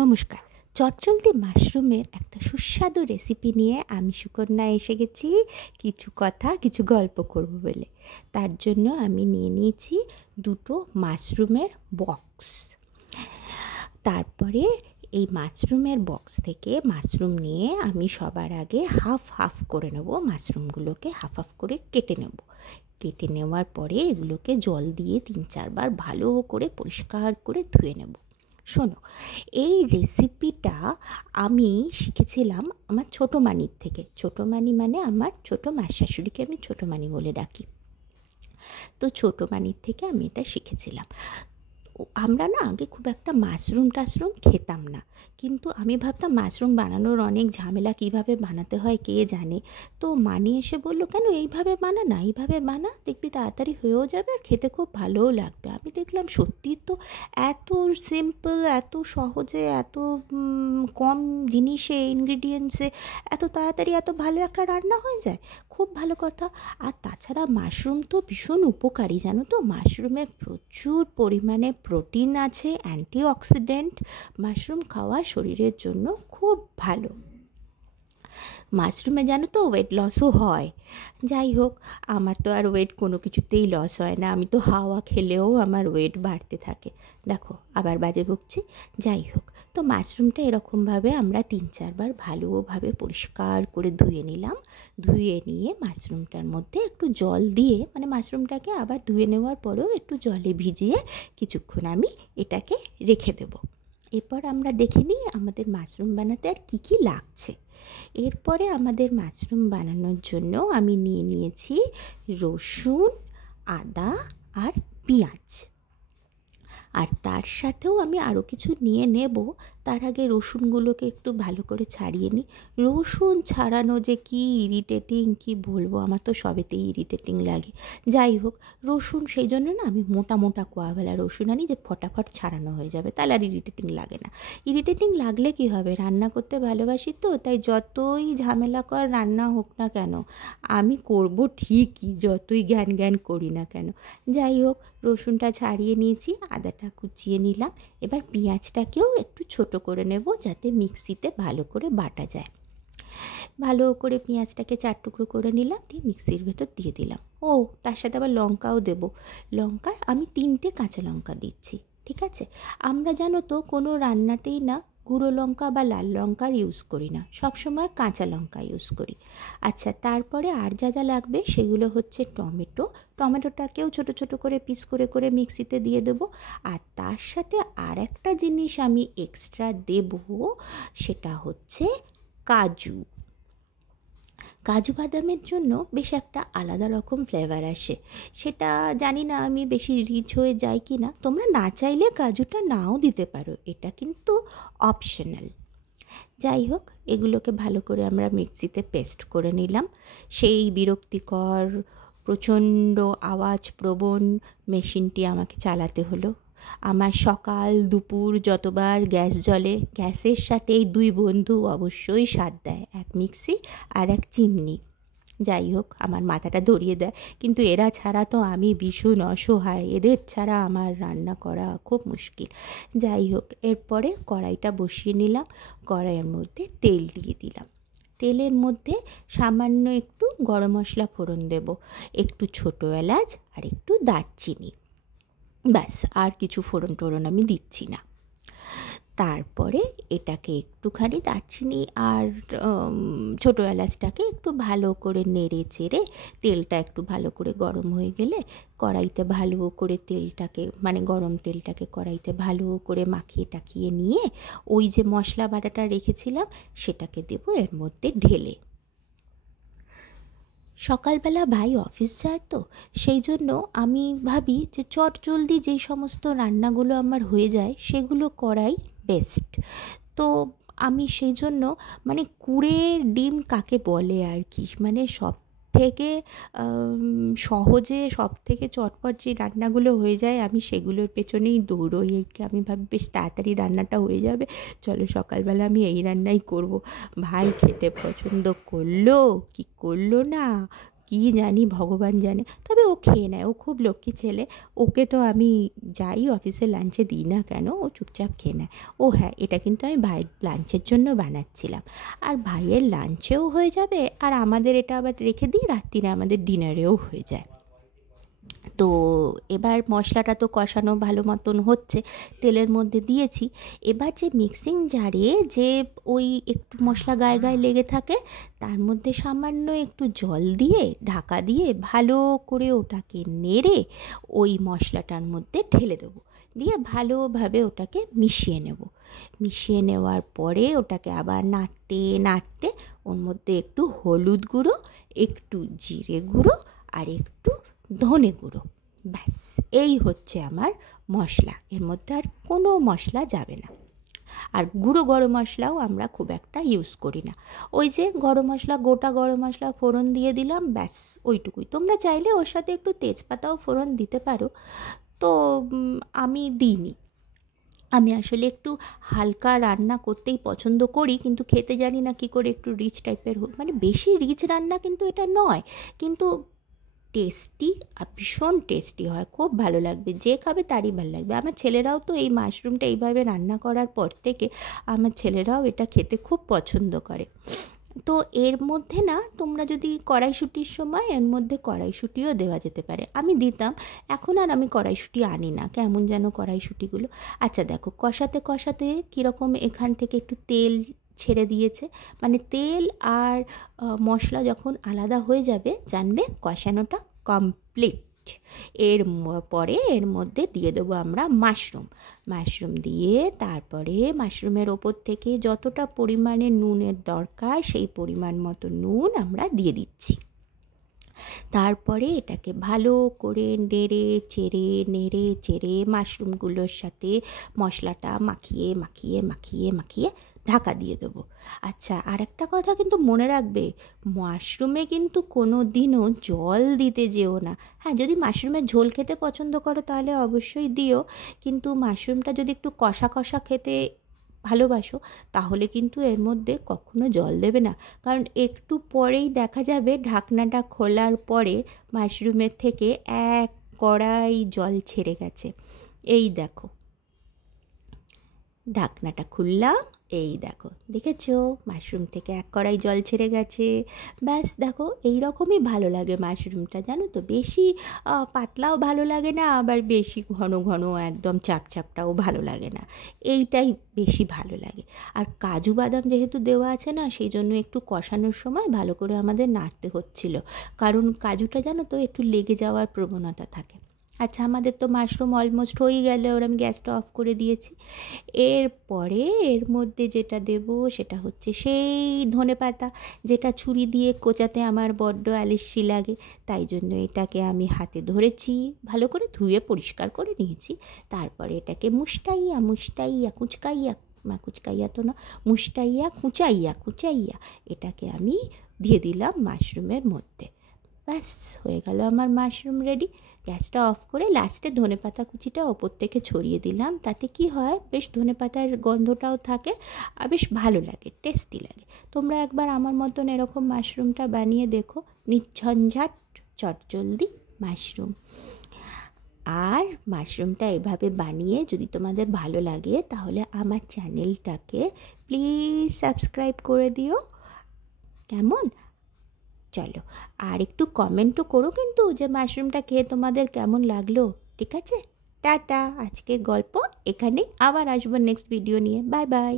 নমস্কার। চটজলদি মাশরুমের একটা সুস্বাদু রেসিপি নিয়ে আমি সুকন্যা এসে গেছি কিছু কথা কিছু গল্প করব বলে। তার জন্য আমি নিয়ে নিয়েছি দুটো মাশরুমের বক্স। তারপরে এই মাশরুমের বক্স থেকে মাশরুম নিয়ে আমি সবার আগে হাফ হাফ করে নেব। মাশরুমগুলোকে হাফ হাফ করে কেটে নেব। কেটে নেওয়ার পরে এগুলোকে জল দিয়ে 3-4 বার ভালো করে পরিষ্কার করে ধুয়ে নেব। শোনো, এই রেসিপিটা আমি শিখেছিলাম আমার ছোটো মানির থেকে। ছোটো মানি মানে আমার ছোটো মাসিশাশুড়িকে আমি ছোটো মানি বলে ডাকি। তো ছোটো মানির থেকে আমি এটা শিখেছিলাম। আমরা না আগে খুব একটা মাশরুম টাশরুম খেতাম না, কিন্তু আমি ভাবতাম মাশরুম বানানোর অনেক ঝামেলা, কীভাবে বানাতে হয় কে জানে। তো মানি এসে বলল, কেন এইভাবে বানা না, এইভাবে বানা, দেখবি তাড়াতাড়ি হয়েও যাবে আর খেতে খুব ভালোও লাগবে। আমি দেখলাম সত্যি তো এত সিম্পল, এত সহজে, এত কম জিনিসে, ইনগ্রিডিয়েন্টসে এত তাড়াতাড়ি এত ভালো একটা রান্না হয়ে যায়। খুব ভালো কথা। আর তাছাড়া মাশরুম তো ভীষণ উপকারী, জানো তো। মাশরুমে প্রচুর পরিমাণে প্রোটিন আছে, অ্যান্টিঅক্সিডেন্ট। মাশরুম খাওয়া শরীরের জন্য খুব ভালো। মাশরুমে জানো তো ওয়েট লসও হয়। যাই হোক, আমার তো আর ওয়েট কোনো কিছুতেই লস হয় না। আমি তো হাওয়া খেলেও আমার ওয়েট বাড়তে থাকে। দেখো আবার বাজে বকছি। যাই হোক, তো মাশরুমটা এরকমভাবে আমরা 3-4 বার ভালোভাবে পরিষ্কার করে ধুয়ে নিলাম। ধুয়ে নিয়ে মাশরুমটার মধ্যে একটু জল দিয়ে, মানে মাশরুমটাকে আবার ধুয়ে নেওয়ার পরেও একটু জলে ভিজিয়ে কিছুক্ষণ আমি এটাকে রেখে দেবো। এরপর আমরা দেখে নিই আমাদের মাশরুম বানাতে আর কী কী লাগছে। এরপরে আমাদের মাশরুম বানানোর জন্য আমি নিয়ে নিয়েছি রসুন, আদা আর পেঁয়াজ। আর তার সাথেও আমি আরও কিছু নিয়ে নেব। তার আগে রসুনগুলোকে একটু ভালো করে ছাড়িয়ে নিই। রসুন ছাড়ানো যে কি ইরিটেটিং, কি বলবো, আমার তো সবেতেই ইরিটেটিং লাগে। যাই হোক, রসুন সেই জন্য না আমি মোটা মোটা কোয়াওয়ালা রসুন আনি, যে ফটাফট ছাড়ানো হয়ে যাবে, তাহলে আর ইরিটেটিং লাগে না। ইরিটেটিং লাগলে কি হবে, রান্না করতে ভালোবাসি তো, তাই যতই ঝামেলা কর রান্না হোক না কেন আমি করব ঠিকই, যতই জ্ঞান জ্ঞান করি না কেন। যাই হোক, রসুনটা ছাড়িয়ে নিয়েছি, আদাটা কুচিয়ে নিলাম। এবার পেঁয়াজটাকেও একটু ছোট করে নেব, যাতে মিক্সিতে ভালো করে বাটা যায়। ভালো করে পেঁয়াজটাকে 4 টুকরো করে নিলাম, দিয়ে মিক্সির ভেতর দিয়ে দিলাম। ও, তার সাথে আবার লঙ্কাও দেব। লঙ্কায় আমি 3টে কাঁচা লঙ্কা দিচ্ছি, ঠিক আছে। আমরা জানো তো কোনো রান্নাতেই না গুঁড়ো লঙ্কা বা লাল লঙ্কার ইউজ করি না, সবসময় কাঁচা লঙ্কা ইউজ করি। আচ্ছা, তারপরে আর যা যা লাগবে সেগুলো হচ্ছে টমেটোটাকেও ছোট ছোট করে পিস করে করে মিক্সিতে দিয়ে দেবো। আর তার সাথে আর একটা জিনিস আমি এক্সট্রা দেব, সেটা হচ্ছে কাজু। কাজু বাদামের জন্য বেশ একটা আলাদা রকম ফ্লেভার আসে। সেটা জানি না আমি বেশি রিচ হয়ে যাই কি না, তোমরা না চাইলে কাজুটা নাও দিতে পারো, এটা কিন্তু অপশনাল। যাই হোক, এগুলোকে ভালো করে আমরা মিক্সিতে পেস্ট করে নিলাম। সেই বিরক্তিকর প্রচণ্ড আওয়াজপ্রবণ মেশিনটি আমাকে চালাতে হলো। আমার সকাল দুপুর যতবার গ্যাস জ্বলে, গ্যাসের সাথে এই 2 বন্ধু অবশ্যই সাথ দেয়, এক মিক্সি আর এক চিমনি। যাই হোক, আমার মাথাটা ধরিয়ে দেয়, কিন্তু এরা ছাড়া তো আমি ভীষণ অসহায়, এদের ছাড়া আমার রান্না করা খুব মুশকিল। যাই হোক, এরপরে কড়াইটা বসিয়ে নিলাম। কড়াইয়ের মধ্যে তেল দিয়ে দিলাম। তেলের মধ্যে সামান্য একটু গরম মশলা ফোড়ন দেব, একটু ছোটো এলাচ আর একটু দারচিনি, ব্যাস, আর কিছু ফোড়ন টোড়ন আমি দিচ্ছি না। তারপরে এটাকে একটুখানি দারচিনি আর ছোটো এলাচটাকে একটু ভালো করে নেড়ে চেড়ে, তেলটা একটু ভালো করে গরম হয়ে গেলে কড়াইতে ভালো করে তেলটাকে, মানে গরম তেলটাকে কড়াইতে ভালো করে মাখিয়ে টাখিয়ে নিয়ে ওই যে মশলা বাটাটা রেখেছিলাম সেটাকে দেবো এর মধ্যে ঢেলে। সকালবেলা ভাই অফিস যায় তো, সেই জন্য আমি ভাবি যে চট জলদি যেই সমস্ত রান্নাগুলো আমার হয়ে যায় সেগুলো করাই বেস্ট। তো আমি সেই জন্য, মানে কুঁড়ের ডিম কাকে বলে আর কি, মানে সব থেকে সহজে, সব থেকে চটপট যে রান্নাগুলো হয়ে যায় আমি সেগুলোর পেছনেই দৌড়ই। আমি ভাবি বেশ তাড়াতাড়ি রান্নাটা হয়ে যাবে, চলো সকালবেলা আমি এই রান্নাই করব। ভাই খেতে পছন্দ করলো কি করলো না কী জানি ভগবান জানে, তবে ও খেয়ে নেয়, ও খুব লক্ষ্মী ছেলে। ওকে তো আমি যাই অফিসে লাঞ্চে দিই না কেন, ও চুপচাপ খেয়ে নেয়। ও হ্যাঁ, এটা কিন্তু আমি ভাইয়ের লাঞ্চের জন্য বানাচ্ছিলাম, আর ভাইয়ের লাঞ্চেও হয়ে যাবে, আর আমাদের এটা আবার রেখে দিই রাত্রিরে আমাদের ডিনারেও হয়ে যায়। তো এবার মশলাটা তো কষানো ভালো মতন হচ্ছে, তেলের মধ্যে দিয়েছি। এবার যে মিক্সিং জারে যে ওই একটু মশলা গায়ে গায়ে লেগে থাকে, তার মধ্যে সামান্য একটু জল দিয়ে ঢাকা দিয়ে ভালো করে ওটাকে নেড়ে ওই মশলাটার মধ্যে ঢেলে দেবো, দিয়ে ভালোভাবে ওটাকে মিশিয়ে নেব। মিশিয়ে নেওয়ার পরে ওটাকে আবার নাড়তে নাড়তে ওর মধ্যে একটু হলুদ গুঁড়ো, একটু জিরে গুঁড়ো, আর একটু ধনে গুঁড়ো, ব্যাস এই হচ্ছে আমার মশলা। এর মধ্যে আর কোনো মশলা যাবে না। আর গুঁড়ো গরম মশলাও আমরা খুব একটা ইউজ করি না। ওই যে গরম মশলা, গোটা গরম মশলা ফোড়ন দিয়ে দিলাম, ব্যাস ওইটুকুই। তোমরা চাইলে ওর সাথে একটু তেজপাতাও ফোড়ন দিতে পারো, তো আমি দিইনি। আমি আসলে একটু হালকা রান্না করতেই পছন্দ করি, কিন্তু খেতে জানি না কী করে একটু রিচ টাইপের হোক, মানে বেশি রিচ রান্না কিন্তু এটা নয়, কিন্তু টেস্টি আর ভীষণ টেস্টি হয়, খুব ভালো লাগবে, যে খাবে তারই ভালো লাগবে। আমার ছেলেরাও তো এই মাশরুমটা এইভাবে রান্না করার পর থেকে আমার ছেলেরাও এটা খেতে খুব পছন্দ করে। তো এর মধ্যে না, তোমরা যদি কড়াইশুঁটির সময় এর মধ্যে কড়াইশুঁটিও দেওয়া যেতে পারে, আমি দিতাম। এখন আর আমি কড়াইশুঁটি আনি না, কেমন যেন কড়াইশুঁটিগুলো। আচ্ছা দেখো, কষাতে কষাতে কীরকম এখান থেকে একটু তেল ছেড়ে দিয়েছে, মানে তেল আর মশলা যখন আলাদা হয়ে যাবে জানবে কষানোটা কমপ্লিট। পরে এর মধ্যে দিয়ে দেবো আমরা মাশরুম দিয়ে, তারপরে মাশরুমের ওপর থেকে যতটা পরিমাণে নুনের দরকার সেই পরিমাণ মতো নুন আমরা দিয়ে দিচ্ছি। তারপরে এটাকে ভালো করে নেড়ে চেড়ে মাশরুমগুলোর সাথে মশলাটা মাখিয়ে মাখিয়ে মাখিয়ে মাখিয়ে ঢাকা দিয়ে দেবো। আচ্ছা, আর একটা কথা কিন্তু মনে রাখবে, মাশরুমে কিন্তু কোনো দিনও জল দিতে যেও না। হ্যাঁ, যদি মাশরুমের ঝোল খেতে পছন্দ করো তাহলে অবশ্যই দিও, কিন্তু মাশরুমটা যদি একটু কষা কষা খেতে ভালোবাসো তাহলে কিন্তু এর মধ্যে কখনো জল দেবে না, কারণ একটু পরেই দেখা যাবে ঢাকনাটা খোলার পরে মাশরুমের থেকে এক কড়াই জল ছেড়ে গেছে। এই দেখো, ঢাকনাটা খুললাম, এই দেখো, দেখেছো মাশরুম থেকে এক কড়াই জল ছেড়ে গেছে। ব্যাস দেখো, এই রকমই ভালো লাগে মাশরুমটা, জানো তো, বেশি পাতলাও ভালো লাগে না, আবার বেশি ঘন ঘন একদম চাপটাও ভালো লাগে না, এইটাই বেশি ভালো লাগে। আর কাজু বাদাম যেহেতু দেওয়া আছে না, সেই জন্য একটু কষানোর সময় ভালো করে আমাদের নাড়তে হচ্ছিল, কারণ কাজুটা জানো তো একটু লেগে যাওয়ার প্রবণতা থাকে। আচ্ছা, আমাদের তো মাশরুম অলমোস্ট হয়ে গেল, ওর আমি গ্যাসটা অফ করে দিয়েছি। এরপরে এর মধ্যে যেটা দেব সেটা হচ্ছে সেই ধনেপাতা, যেটা ছুরি দিয়ে কোচাতে আমার বড্ড আলিস্যি লাগে, তাই জন্য এটাকে আমি হাতে ধরেছি, ভালো করে ধুয়ে পরিষ্কার করে নিয়েছি। তারপরে এটাকে কুচকাইয়া তো না, কুচাইয়া এটাকে আমি দিয়ে দিলাম মাশরুমের মধ্যে। ব্যাস হয়ে গেল আমার মাশরুম রেডি। গ্যাসটা অফ করে লাস্টে ধনেপাতা কুচিটা ওপর থেকে ছড়িয়ে দিলাম, তাতে কি হয়, বেশ ধনেপাতার গন্ধটাও থাকে আর বেশ ভালো লাগে, টেস্টি লাগে। তোমরা একবার আমার মতন এরকম মাশরুমটা বানিয়ে দেখো, নির্ঝঞ্ঝাট চটজলদি মাশরুম। আর মাশরুমটা এভাবে বানিয়ে যদি তোমাদের ভালো লাগে তাহলে আমার চ্যানেলটাকে প্লিজ সাবস্ক্রাইব করে দিও, কেমন? চলো, আর একটু কমেন্টও করো কিন্তু যে মাশরুমটা খেয়ে তোমাদের কেমন লাগলো, ঠিক আছে? টাটা, আজকের গল্প এখানেই, আবার আসবো নেক্সট ভিডিও নিয়ে। Bye bye.